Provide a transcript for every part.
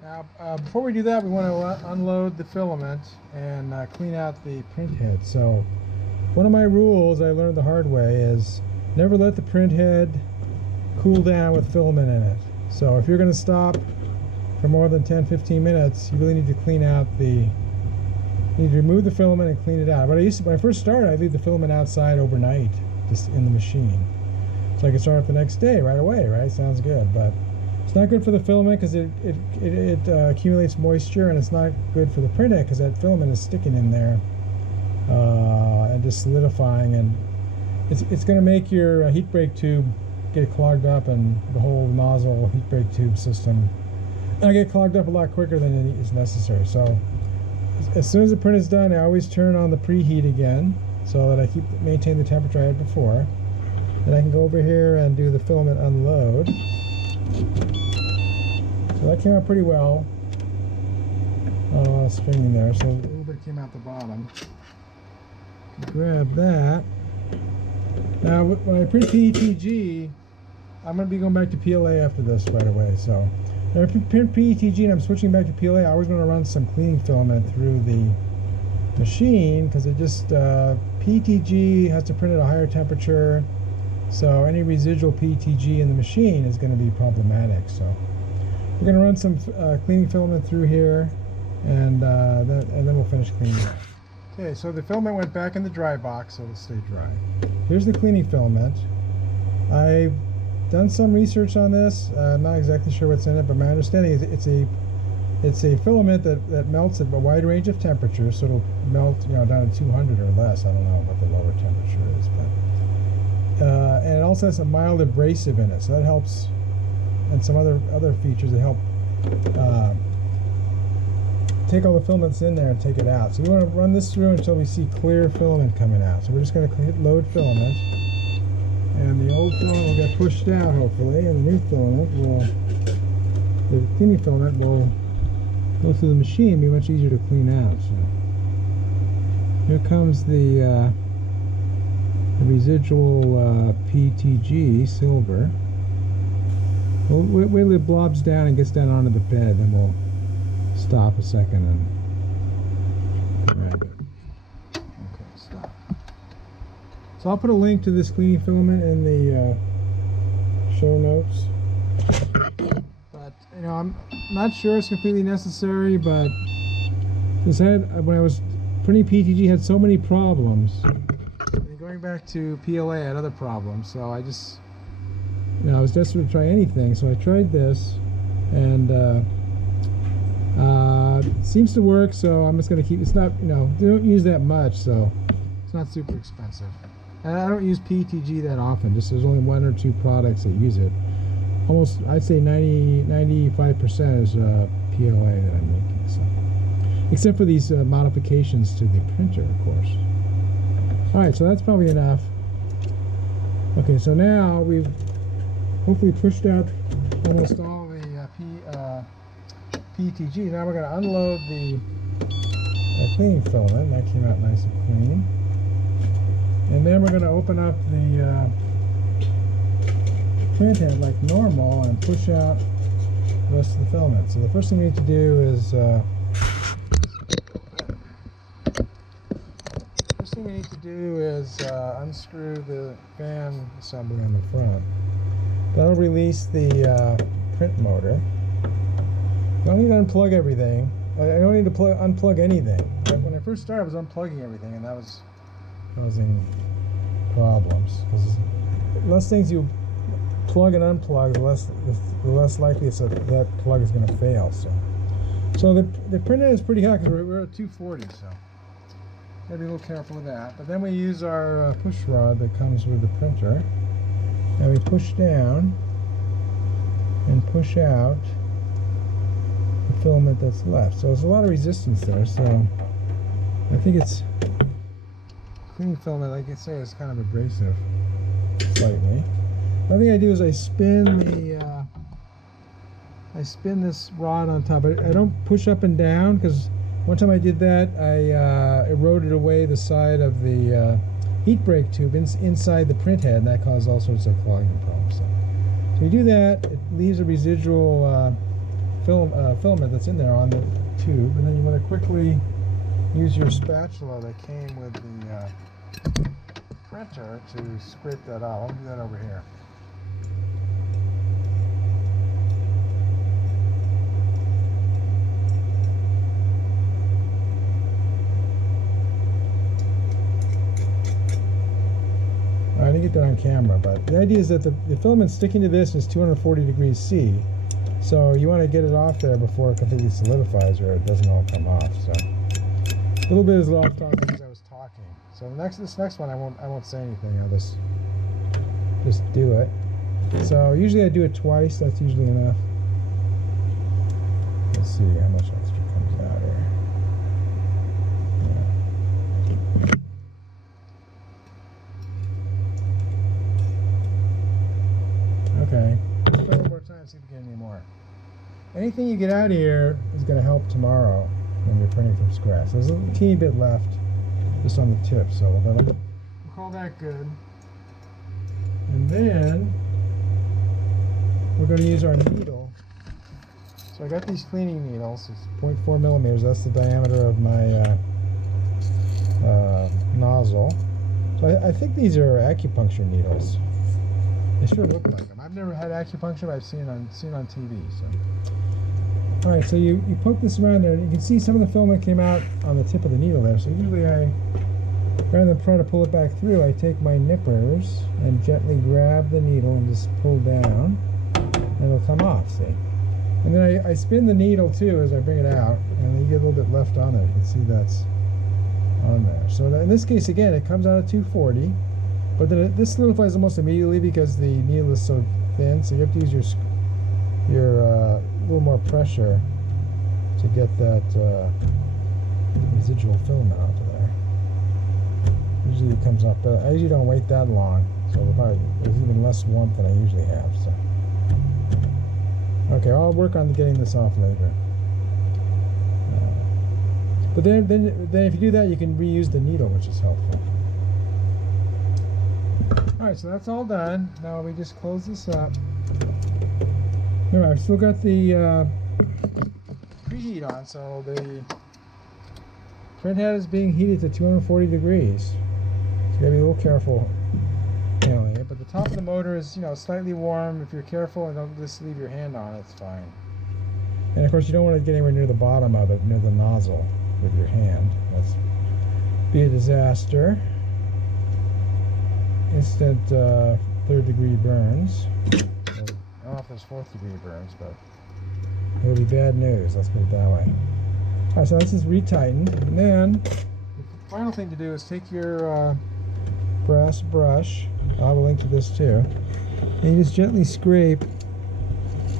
Now, before we do that, we want to unload the filament and clean out the print head. So, one of my rules I learned the hard way is never let the print head cool down with filament in it. So, if you're going to stop for more than 10-15 minutes, you really need to clean out you need to remove the filament and clean it out. But when I first started, I'd leave the filament outside overnight, just in the machine. So I could start up the next day right away, right? Sounds good, but it's not good for the filament because it accumulates moisture, and it's not good for the print head because that filament is sticking in there and just solidifying, and it's going to make your heat break tube get clogged up, and the whole nozzle heat break tube system get clogged up a lot quicker than is necessary. So as soon as the print is done, I always turn on the preheat again so that I maintain the temperature I had before. Then I can go over here and do the filament unload. So that came out pretty well. Not a lot of stringing there, so a little bit came out the bottom. Grab that. Now when I print PETG, I'm going to be going back to PLA after this right away. So when I print PETG and I'm switching back to PLA, I always want to run some cleaning filament through the machine because it just PETG has to print at a higher temperature. So any residual PETG in the machine is going to be problematic. So we're going to run some cleaning filament through here, and then we'll finish cleaning it. Okay, so the filament went back in the dry box, so it'll stay dry. Here's the cleaning filament. I've done some research on this. I'm not exactly sure what's in it, but my understanding is it's a filament that melts at a wide range of temperatures, so it'll melt down to 200 or less. I don't know what the lower temperature is, but and it also has a mild abrasive in it, so that helps, and some other features that help take all the filaments in there and take it out. So we want to run this through until we see clear filament coming out. So we're just going to hit load filament, and the old filament will get pushed out hopefully, and the new filament the cleaning filament will go through the machine, be much easier to clean out. So here comes the residual PETG silver. We'll wait till it blobs down and gets down onto the bed, then we'll stop a second and grab it. Okay, stop. So I'll put a link to this cleaning filament in the show notes. But I'm not sure it's completely necessary, but when I was printing PETG had so many problems. Going back to PLA, I had other problems, so I just, I was desperate to try anything, so I tried this, and it seems to work, so I'm just going to keep, it's not, they don't use that much, so it's not super expensive. And I don't use PETG that often, just there's only 1 or 2 products that use it. Almost, I'd say 95% is PLA that I'm making, so. Except for these modifications to the printer, of course. Alright, so that's probably enough. Okay, so now we've hopefully pushed out almost all the PETG. Now we're going to unload the cleaning filament. That came out nice and clean. And then we're going to open up the print head like normal and push out the rest of the filament. So the first thing we need to do is unscrew the fan assembly on the front. That'll release the print motor. I don't need to unplug everything. I don't need to unplug anything. But when I first started, I was unplugging everything, and that was causing problems. Because the less things you plug and unplug, the less likely it's that plug is going to fail. So the printer is pretty hot because we're at 240. So. Gotta be a little careful with that. But then we use our push rod that comes with the printer, and we push down and push out the filament that's left. So there's a lot of resistance there, so I think it's cleaning filament, like I say, is kind of abrasive slightly. Another thing I do is I spin this rod on top. I don't push up and down because one time I did that, I eroded away the side of the heat break tube inside the print head, and that caused all sorts of clogging problems. So you do that, it leaves a residual filament that's in there on the tube, and then you want to quickly use your spatula that came with the printer to scrape that out. I'll do that over here. I didn't get that on camera, but the idea is that the filament sticking to this is 240 degrees C. So you want to get it off there before it completely solidifies or it doesn't all come off. So a little bit is off on because I was talking. So this next one I won't say anything. I'll just do it. So usually I do it twice. That's usually enough. Let's see how much extra comes out here. Yeah. Okay. Let's try one more time. See if we get any more. Anything you get out of here is going to help tomorrow when you're printing from scratch. There's a teeny bit left just on the tip, so we'll call that good. And then we're going to use our needle. So I got these cleaning needles. It's 0.4 millimeters. That's the diameter of my nozzle. So I think these are acupuncture needles. They sure look like them. I've never had acupuncture, but I've seen it on TV. So, all right. So you poke this around there, and you can see some of the filament came out on the tip of the needle there. So usually rather than try to pull it back through, I take my nippers and gently grab the needle and just pull down, and it'll come off. See. And then I spin the needle too as I bring it out, and then you get a little bit left on it. You can see that's on there. So in this case, again, it comes out at 240. But then this solidifies almost immediately because the needle is so thin, so you have to use your little more pressure to get that residual filament off of there. Usually it comes off, but I usually don't wait that long, so there's even less warmth than I usually have. So, okay, I'll work on getting this off later. But then if you do that, you can reuse the needle, which is helpful. Alright, so that's all done. Now we just close this up. Remember, I've still got the preheat on, so the print head is being heated to 240 degrees. So you gotta be a little careful handling it. But the top of the motor is, slightly warm. If you're careful and don't just leave your hand on it, it's fine. And of course, you don't want to get anywhere near the bottom of it, near the nozzle with your hand. That's be a disaster. Instant third degree burns. I don't know if there's fourth degree burns, but it'll be bad news, let's put it that way. Alright, so this is retightened. And then the final thing to do is take your brass brush. I'll have a link to this too. And you just gently scrape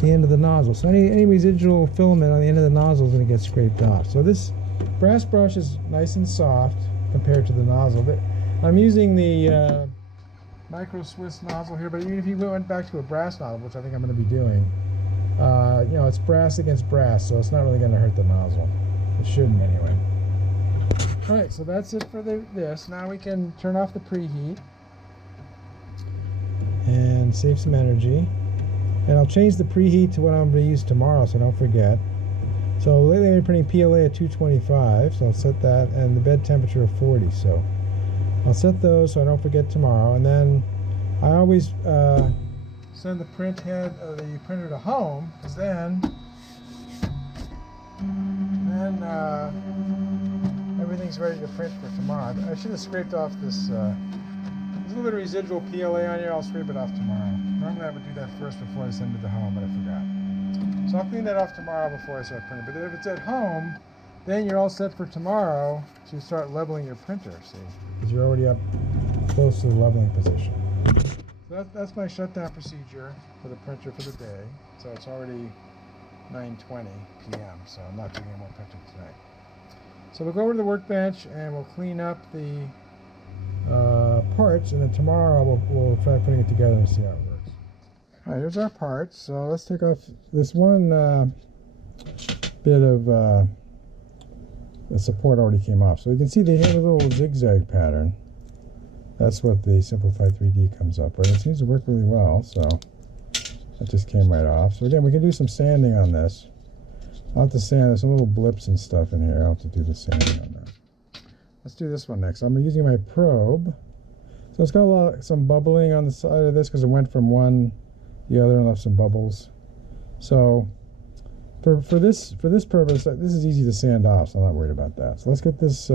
the end of the nozzle. So any residual filament on the end of the nozzle is going to get scraped off. So this brass brush is nice and soft compared to the nozzle. But I'm using the micro Swiss nozzle here, but even if you went back to a brass nozzle, which I think I'm going to be doing, it's brass against brass, so it's not really going to hurt the nozzle. It shouldn't anyway. Alright, so that's it for this. Now we can turn off the preheat and save some energy. And I'll change the preheat to what I'm going to use tomorrow, so don't forget. So lately I've been printing PLA at 225, so I'll set that, and the bed temperature of 40. So I'll set those so I don't forget tomorrow. And then I always send the print head of the printer to home, because then everything's ready to print for tomorrow. I should have scraped off this. There's a little bit of residual PLA on here. I'll scrape it off tomorrow. Normally I would do that first before I send it to home, but I forgot. So I'll clean that off tomorrow before I start printing. But if it's at home, then you're all set for tomorrow to start leveling your printer, see? Because you're already up close to the leveling position. So that's my shutdown procedure for the printer for the day. So it's already 9:20 p.m., so I'm not doing any more printing tonight. So we'll go over to the workbench and we'll clean up the parts, and then tomorrow we'll try putting it together and see how it works. Alright, here's our parts. So let's take off this one bit of the support already came off. So you can see they have a little zigzag pattern. That's what the Simplified 3D comes up with. It seems to work really well, so that just came right off. So again, we can do some sanding on this. I'll have to sand. There's some little blips and stuff in here. I'll have to do the sanding on that. Let's do this one next. I'm using my probe. So it's got some bubbling on the side of this because it went from one to the other and left some bubbles. So for this purpose, this is easy to sand off, so I'm not worried about that. So let's get this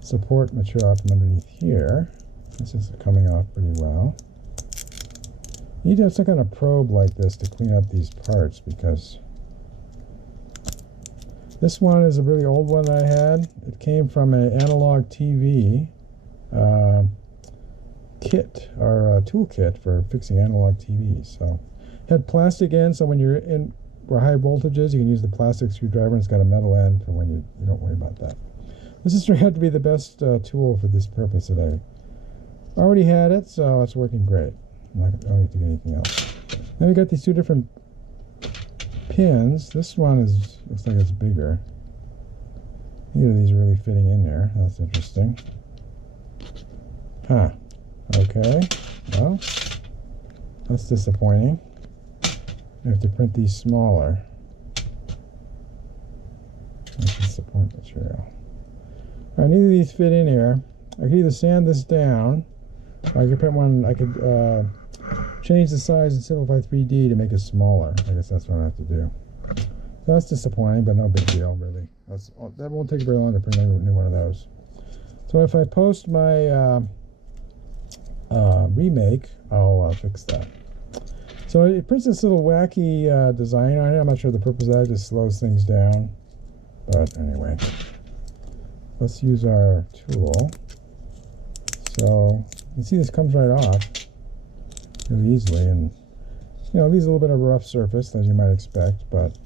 support material out from underneath here. This is coming off pretty well. You need to have some kind of probe like this to clean up these parts, because this one is a really old one I had. It came from an analog TV kit, or tool kit for fixing analog TVs. So it had plastic ends, so when you're in where high voltages, you can use the plastic screwdriver, and it's got a metal end for when you don't worry about that. This has turned out to be the best tool for this purpose today. I already had it, so it's working great. I don't need to get anything else. Then we got these two different pins. This one looks like it's bigger. Neither of these are really fitting in there. That's interesting. Huh. Okay. Well, that's disappointing. I have to print these smaller. That's the support material. Alright, neither of these fit in here. I could either sand this down, or I could print one. I could change the size and simplify 3D to make it smaller. I guess that's what I have to do. So that's disappointing, but no big deal, really. That won't take very long to print a new one of those. So if I post my remake, I'll fix that. So it prints this little wacky design on it. I'm not sure the purpose of that. It just slows things down. But anyway, let's use our tool. So you can see this comes right off really easily, and you know, leaves a little bit of a rough surface, as you might expect, but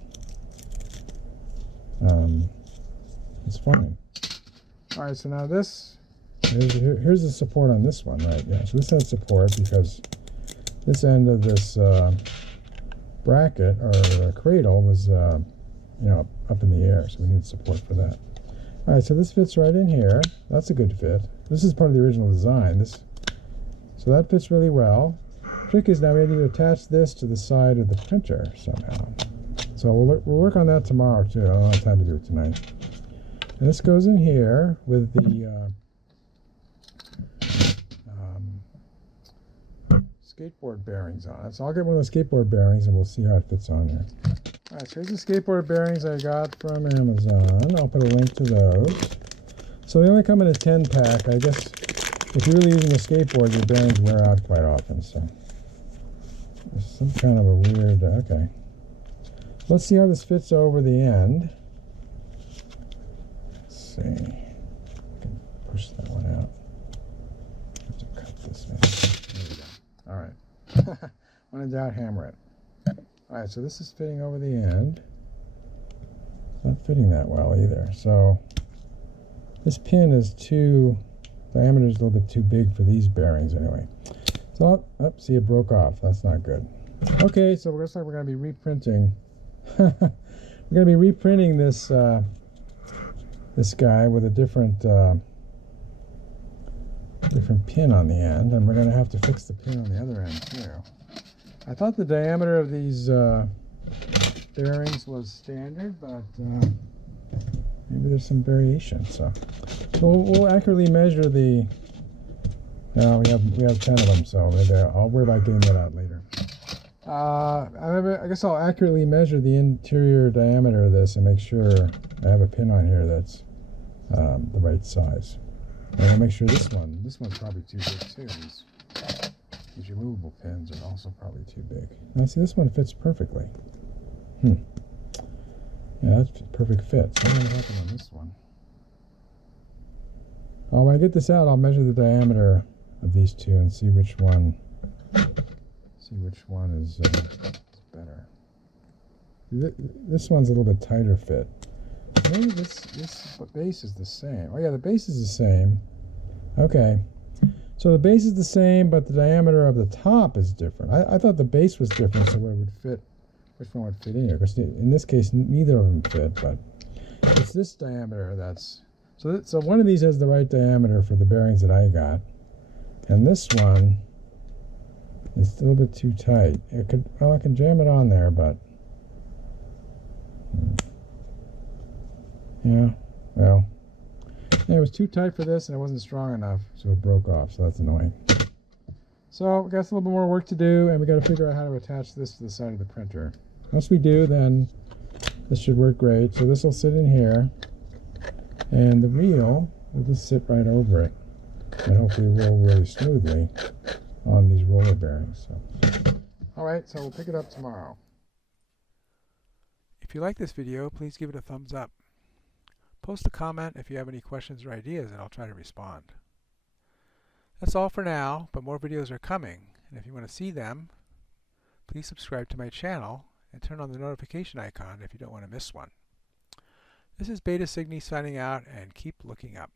it's fine. All right, so now here's the support on this one, right? Yeah, so this has support because this end of this bracket or cradle was you know, up in the air, so we need support for that. All right, so this fits right in here. That's a good fit. This is part of the original design. So that fits really well. Trick is now we need to attach this to the side of the printer somehow. So we'll work on that tomorrow too. I don't have time to do it tonight. And this goes in here with the skateboard bearings on it. So I'll get one of those skateboard bearings and we'll see how it fits on here. Alright, so here's the skateboard bearings I got from Amazon. I'll put a link to those. So they only come in a 10-pack. I guess if you're really using a skateboard, your bearings wear out quite often. So there's some kind of a weird, okay. Let's see how this fits over the end. Let's see. I can push that one out. I have to cut this in. There we go. Alright. When in doubt, hammer it. Alright, so this is fitting over the end. It's not fitting that well either. So this pin is diameter is a little bit too big for these bearings anyway. So, see, it broke off. That's not good. Okay, so it looks like we're going to be reprinting. We're going to be reprinting this this guy with a different pin on the end, and we're going to have to fix the pin on the other end too. I thought the diameter of these bearings was standard, but maybe there's some variation. So we'll accurately measure the. Now we have 10 of them, so maybe I'll worry about getting that out later. I guess I'll accurately measure the interior diameter of this and make sure I have a pin on here that's the right size. And I'll make sure this one's probably too big too. These removable pins are also probably too big. Now see, this one fits perfectly. Yeah, that's a perfect fit. So what's going to happen on this one? Oh, when I get this out, I'll measure the diameter of these two and see which one is better. This one's a little bit tighter fit. Maybe this base is the same. Oh yeah, the base is the same. Okay. So the base is the same, but the diameter of the top is different. I thought the base was different, so where it would fit, which one would fit in here? Because in this case, neither of them fit, but it's this diameter that's... So one of these has the right diameter for the bearings that I got, and this one is still a bit too tight. I can jam it on there, but Yeah, well, yeah, it was too tight for this and it wasn't strong enough, so it broke off, so that's annoying. So we got a little bit more work to do, and we got to figure out how to attach this to the side of the printer. Once we do, then this should work great. So this will sit in here, and the wheel will just sit right over it, and hopefully roll really smoothly on these roller bearings. So, all right, so we'll pick it up tomorrow. If you like this video, please give it a thumbs up. Post a comment if you have any questions or ideas, and I'll try to respond. That's all for now, but more videos are coming, and if you want to see them, please subscribe to my channel and turn on the notification icon if you don't want to miss one. This is Beta Signy signing out, and keep looking up.